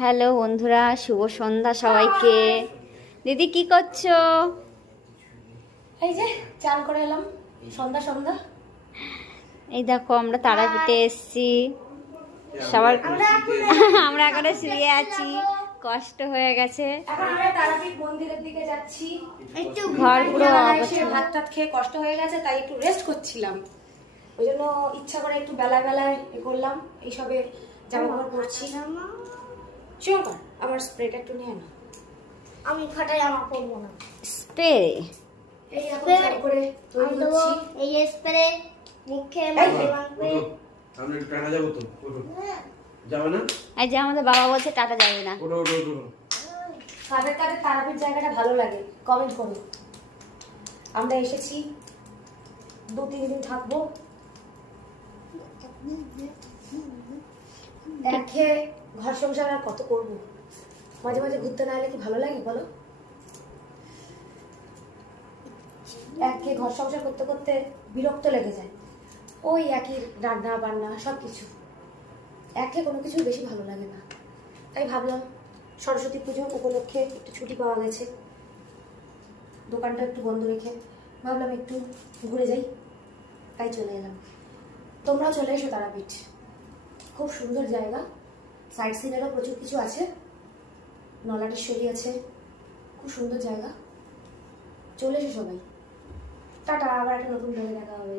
Hello বন্ধুরা, শুভ সন্ধ্যা সবাইকে। দিদি কি করছো? এই যে চান করে এলাম, সন্ধ্যা সন্ধ্যা। এই দেখো আমরা তারাপীঠে এসেছি সবার। আমরা এখানে শুয়ে আছি, কষ্ট হয়ে গেছে। এখন আমরা তারাপীঠ মন্দিরের দিকে যাচ্ছি। একটু ঘর পুরো এসে ভাত টাত খেয়ে কষ্ট হয়ে গেছে, তাই একটু রেস্ট করছিলাম। ওই জন্য ইচ্ছা করে একটু বেলায় বেলায় করলাম, এইসবে জামা কাপড় পরছি। চল আমার স্প্রেটা একটু নিয়ে না, আমি ফাটা জামা পরবো না। স্প্রে এই এখন চান করে তৈরি হচ্ছি। এই স্প্রে মুখে মাখবে। আমরা একটু টাটা যাবো তো, ওঠো। যাবে না? এই যে আমাদের বাবা বলছে টাটা যাবে না। ওঠো ওঠো ওঠো। কাদের কাদের তারাপীঠ জায়গাটা ভালো লাগে কমেন্ট করুন। আমরা এসেছি, 2-3 দিন থাকবো। দেখে ঘর সংসার আর কত করবো, মাঝে মাঝে ঘুরতে না এলে কি ভালো লাগে বলো? একে ঘর সংসার করতে করতে বিরক্ত লেগে যায়, ওই একই রান্না বান্না সবকিছু, একে কোনো কিছু বেশি ভালো লাগে না। তাই ভাবলাম সরস্বতী পুজো উপলক্ষে একটু ছুটি পাওয়া গেছে, দোকানটা একটু বন্ধ রেখে ভাবলাম একটু ঘুরে যাই, তাই চলে এলাম। তোমরা চলে এসো তারাপীঠ, খুব সুন্দর জায়গা, সাইড সিনেরও প্রচুর কিছু আছে, নলাটেশ্বরী আছে, খুব সুন্দর জায়গা। চলে এসো সবাই। টাটা, আবার একটা নতুন জায়গায় দেখা হবে।